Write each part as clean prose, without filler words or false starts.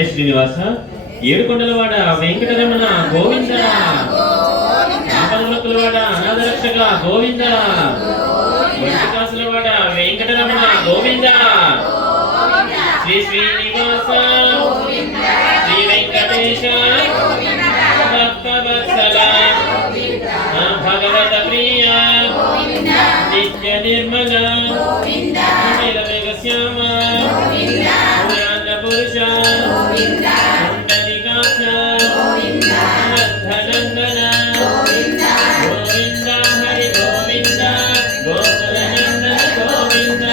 జయ శ్రీనివాస ఏడుకొండలవాడ వెంకటరమణ గోవింద ఆపదములకులవాడ అనాథరక్షక గోవింద వంటకాసులవాడ వెంకటరమణ గోవింద శ్రీ శ్రీనివాస శ్రీ వెంకటేశ భక్తవత్సల భగవత ప్రియ నిత్య నిర్మల నీలమేఘ శ్యామ పురుష పుండరీకాక్ష మధ్యనందన గోవింద హరి గోవింద గోకులనందన గోవింద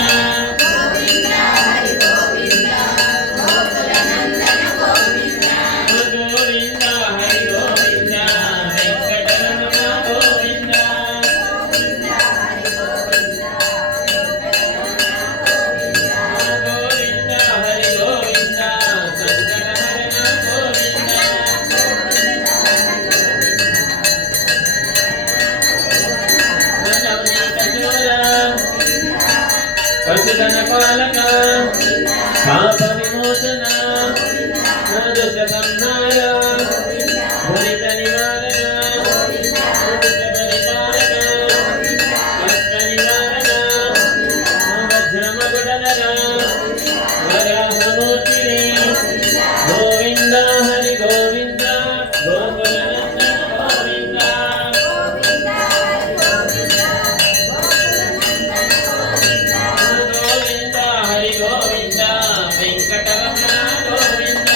గోవింద హరి గోవింద వెంకటరమణ గోవింద గోవింద హరి గోవింద సంకటహరణ గోవింద పశుధన పాలక పాప విమోచన దోష సంహార భరిత నివారణ దోష పరిపాలక కష్ట నివారణ వజ్రమగుడలర వరాహమూర్తిని గోవింద హరి గోవింద గోకులనందన గోవింద గోవింద హరి గోవింద వెంకటరమణ గోవింద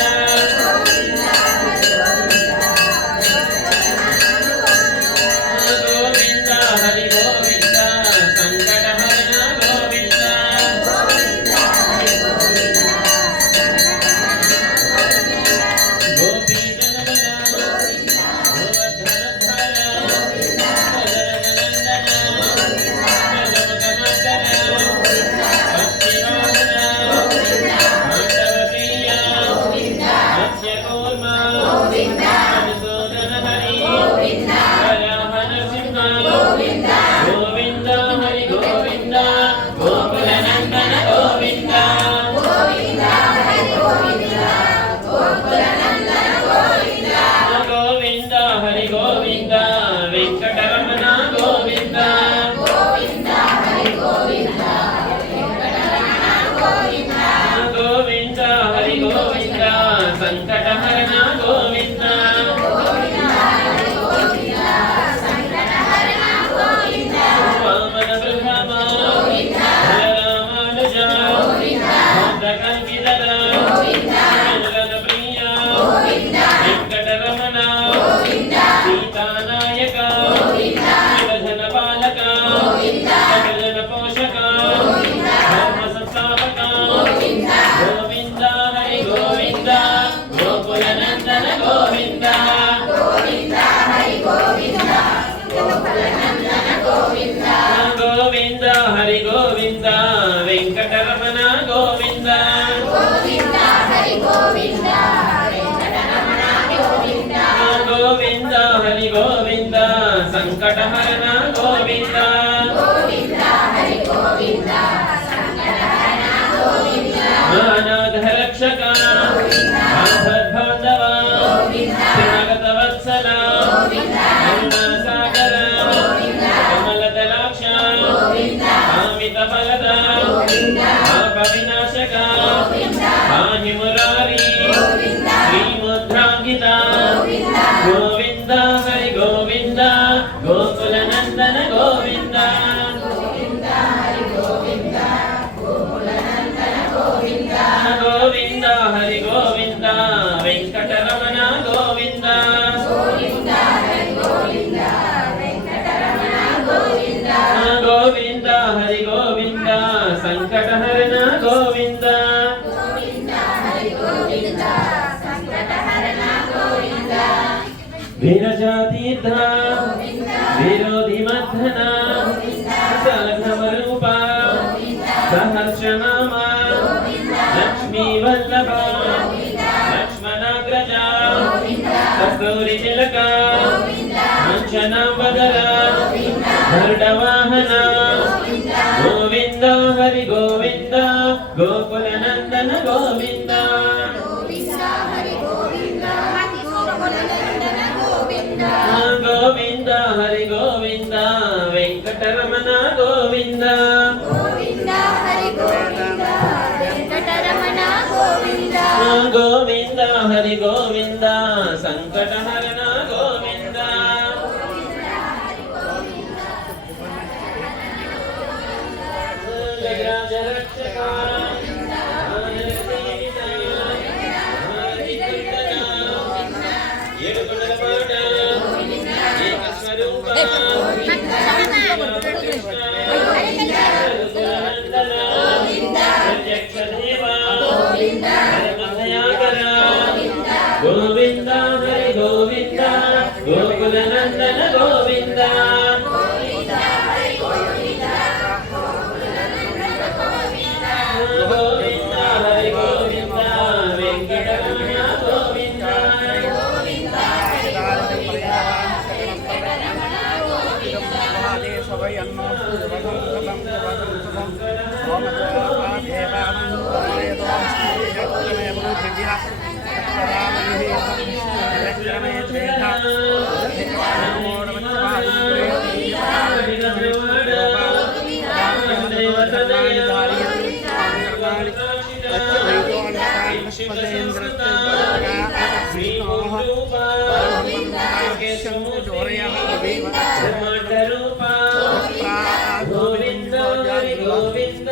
గోవింద హరి గోవింద సంకటహరణ గోవింద గోపీజనగణ గోవర్ధనధర సదరనందన జగముఖమకర భక్తివాహన మాధవప్రియ మత్స్యకూర్మ మధుసూదన హరి వరాహ నరసింహ గోవింద హరి గోవింద గోకులనందన గోవింద గోవింద హరి గోవింద వెంకటరమణ గోవింద గోవింద హరి గోవింద సంకటహరణ గోవింద వామన బృహమ రామానుజ భద్రకల్పిధర మంగళ ప్రియ వెంకటరమణ సీతానాయక శివజన పాలక సకలజన పోషక ధర్మ సంస్థాపక గోవింద హరి గోవింద గోకులనందన గోవింద గోవింద హరి గోవింద వెంకటరమణ గోవింద గోవింద హరి గోవింద సంకటహరణ గోవింద అనాథ రక్షక ఆపద్బాంధవ శరణాగత వత్సల కరుణాసాగర కమలదలాక్ష కామిత ఫలద పాప వినాశక పాహి మురారి శ్రీముద్రాంకిత గోవింద హరి గోవింద గోకులనందన గోవింద గోవింద హరి గోవింద వెంకటరమణ గోవింద గోవింద హరి గోవింద సంకటహరణ గోవింద వీరజాతీర్థ విరోధిమర్ధన సలఘవరూప సహస్రనామ లక్ష్మీ వల్లభ లక్ష్మణాగ్రజ కస్తూరి తిలక అంజనావదర గరుడవాహన గోవింద హరి గోవింద గోకులనందన గోవింద సంకటహరణ గోవింద గజరాజ రక్షక ఏడుకొండల మాట ఏక స్వరూప ప్రత్యక్ష దేవ గోవింద హరి గోవింద గోకుల నందన గోవింద గోవింద హరి గోవింద వెంకటరమణ గోవింద గోవింద హరి గోవింద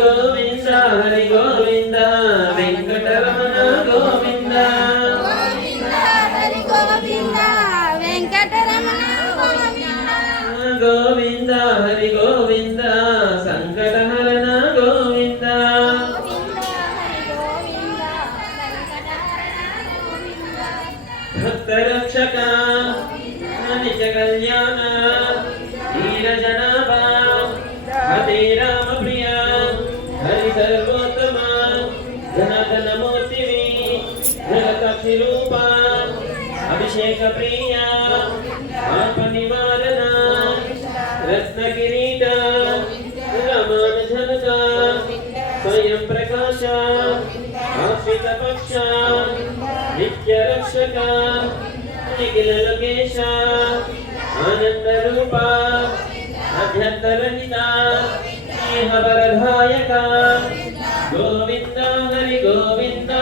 గోవింద హరి గోవింద వెంకటరమణ గోవింద గోవింద హరి గోవింద సంకటహరణ గోవింద భక్తరక్షక నిత్య కళ్యాణ ధీరజనాభ హరే రామ ప్రియ హరి సర్వోత్తమ జనార్దన మూర్తివి జగతాక్షి రూప అభిషేక ప్రియ పాప నివారణ రత్న కిరీట రామానుజనక స్వయం ప్రకాశ ఆశ్రిత పక్ష నిత్య రక్షక నిఖిల లోకేశ ఆనంద రూప అభ్యంతరహిత స్నేహవరదాయక గోవింద హరి గోవింద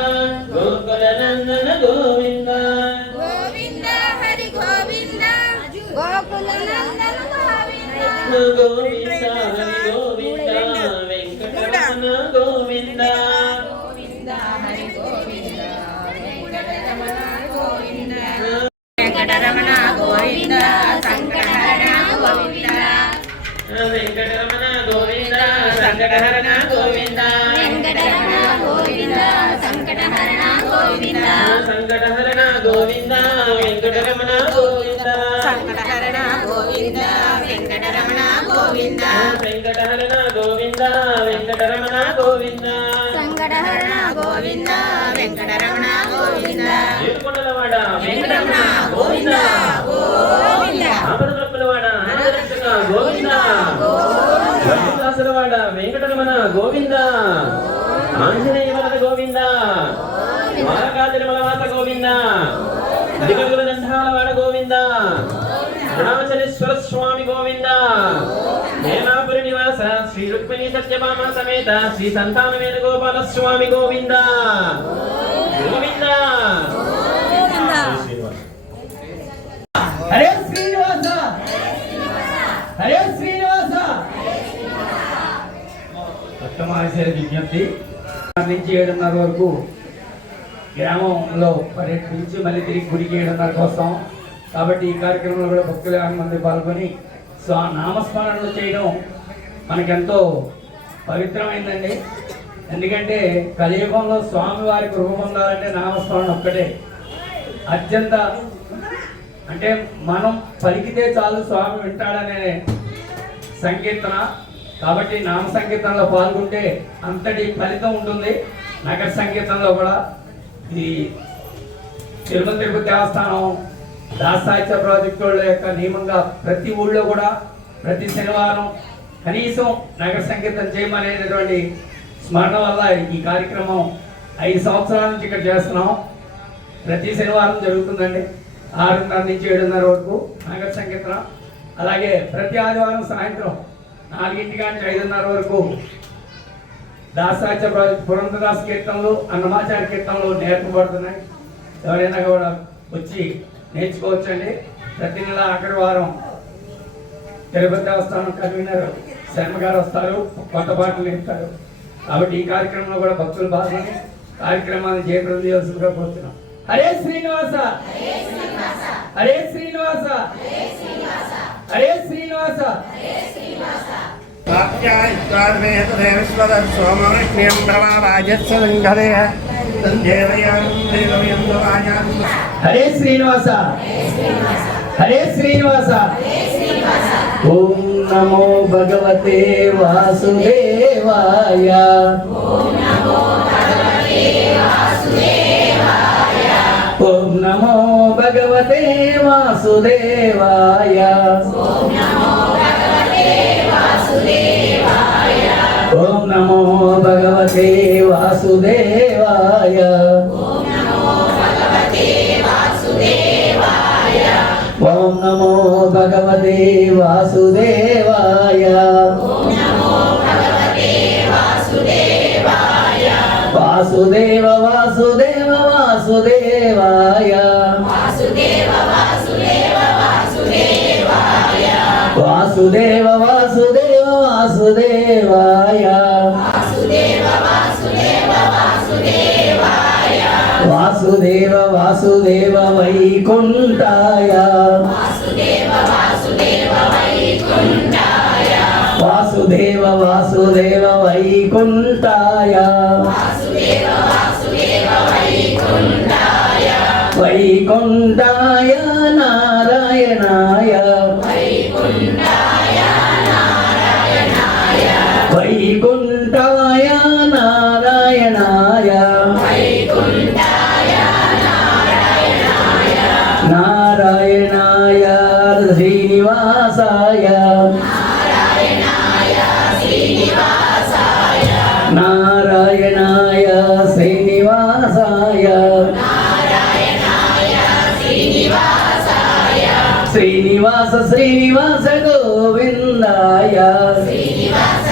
గోకుల నందన గోవింద గోవింద హరి గోవింద గోకుల నందన గోవింద హరి గోవింద వెంకటరమణ గోవింద గోవింద హరి గోవింద వెంకటరమణ గోవింద సంకటహరణ గోవింద వెంకటరమణ గోవింద సంకటహరణ గోవింద వెంకటరమణ గోవింద సంకటహరణ గోవింద సంకటహరణ గోవింద వెంకటరమణ గోవింద సంకటహరణ గోవింద వెంకటరమణ గోవింద వెంకటహరణ గోవింద వెంకటరమణ గోవింద సంకటహరణ గోవింద వెంకటరమణ గోవింద ఏడుకొండలవాడ వెంకటరమణ గోవింద గోవింద ఆపదలవాడ ఆనందరక్షక గోవింద దాసరవాడ వెంకటరమణ గోవింద ఆంజనేయ వరద గోవింద ద్వారకా తిరుమలవాస గోవింద దిగడుగుల దండాలవాడ గోవింద రామచరేశ్వర స్వామి గోవింద హేమాపురి నివాస శ్రీ రుక్మిణి సత్యభామ సమేత శ్రీ సంతాన వేణుగోపాల స్వామి గోవింద గోవింద హరే శ్రీనివాస హరే శ్రీనివాస భక్తమహేశ్వర విజ్ఞప్తి నుంచి 7:30 వరకు గ్రామంలో పర్యటించి మళ్ళీ తిరిగి గుడికి 7:30 కోసం. కాబట్టి ఈ కార్యక్రమంలో కూడా భక్తులు 50 మంది పాల్గొని నామస్మరణలు చేయడం మనకెంతో పవిత్రమైందండి. ఎందుకంటే కలియుగంలో స్వామివారికి కృప పొందాలంటే నామస్మరణ ఒక్కటే అత్యంత, అంటే మనం పలికితే చాలు స్వామి వింటాడనే సంకీర్తన. కాబట్టి నామ సంకీర్తనలో పాల్గొంటే అంతటి ఫలితం ఉంటుంది. నగర సంకీర్తనలో కూడా ఈ తిరుమల తిరుపతి దేవస్థానం దాసాహిత్య ప్రాజెక్టుల యొక్క నియమంగా ప్రతి ఊళ్ళో కూడా ప్రతి శనివారం కనీసం నగర సంకీర్తన చేయమనేటటువంటి స్మరణ వల్ల ఈ కార్యక్రమం 5 సంవత్సరాల నుంచి ఇక్కడ చేస్తున్నాం. ప్రతి శనివారం జరుగుతుందండి 6:30 నుంచి 7:30 వరకు నగర సంకీర్తన. అలాగే ప్రతి ఆదివారం సాయంత్రం 4 నుంచి 5:30 వరకు దాసాచార్య పురంధరదాస్ కీర్తనలు, అన్నమాచార్య కీర్తనలు నేర్పబడుతున్నాయి. ఎవరైనా కూడా వచ్చి నేర్చుకోవచ్చండి. ప్రతి నెల ఆఖరి వారం తిరుపతి దేవస్థానం కన్వీనర్ శర్మ గారు వస్తారు, కొత్త పాటలు నేర్పుతారు. కాబట్టి ఈ కార్యక్రమంలో కూడా భక్తులు పాల్గొని కార్యక్రమాన్ని జయప్రదం చేయాల్సిందిగా కోరుతున్నాం. హరే శ్రీనివాస, హరే శ్రీనివాస, హరే శ్రీనివాస. హరే శ్రీనివాస, హరే శ్రీనివాస. ఓం నమో భగవతే వాసుదేవాయ. ఓం నమో భగవతే వాసుదేవాయ. ఓం నమో భగవతే వాసుదేవాయ. ఓం నమో భగవతే వాసుదేవాయ. వాసుదేవ వాసుదేవ వాసుదేవాయ. వాసుదేవ వాసుదేవ వాసుదేవాయ. వాసుదేవ వాసుదేవ వైకుంఠాయ. వాసుదేవ వాసుదేవ వైకుంఠాయ. వైకుంఠాయ నారాయణాయ. వైకుంఠాయ నారాయణాయ. నారాయణాయ శ్రీనివాసాయ. నారాయణాయ శ్రీనివాసాయ. శ్రీనివాస శ్రీనివాస గోవిందాయ. శ్రీనివాస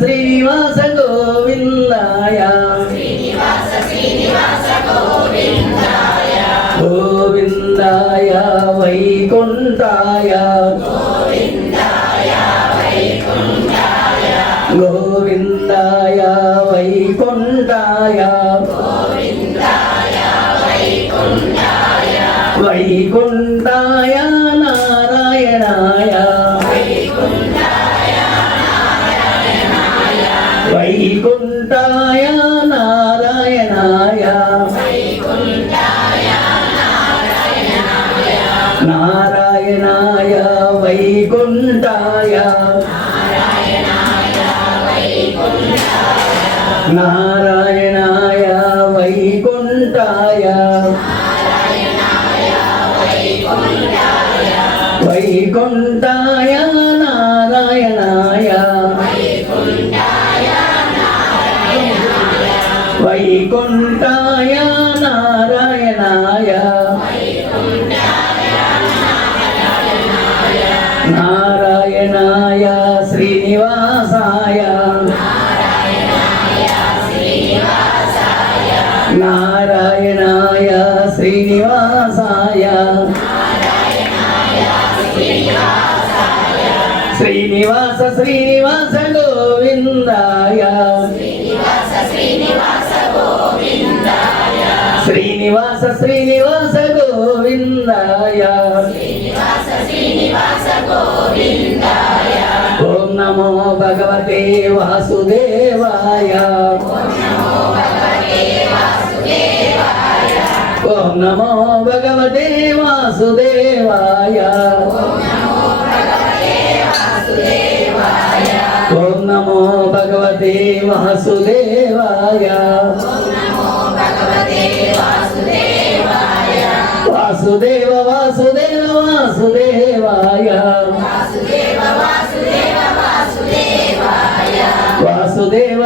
శ్రీనివాస గోవిందాయ. గోవిందాయ వైకుంఠాయ. గోవిందాయ వైకుంఠాయ. వైకుంఠాయ నారాయణాయ. వైకుంఠాయ నారాయణాయ. నారాయణాయ వైకుంఠాయ. నారాయణాయ వైకుంఠాయ. వైకుంఠాయ నారాయణాయ. వైకుంఠాయ నారాయణాయ. నారాయణాయ శ్రీనివాసాయ. నారాయణాయ శ్రీనివాసాయ. శ్రీనివాస శ్రీనివాస గోవిందాయ. శ్రీనివాస శ్రీనివాస గోవిందాయ. ఓం నమో భగవతే వాసుదేవాయ. ఓం నమో భగవతే వాసుదేవాయ. ఓం నమో భగవతే వాసుదేవాయ. వాసుదేవ వాసుదేవ వాసుదేవాయ. వాసుదేవ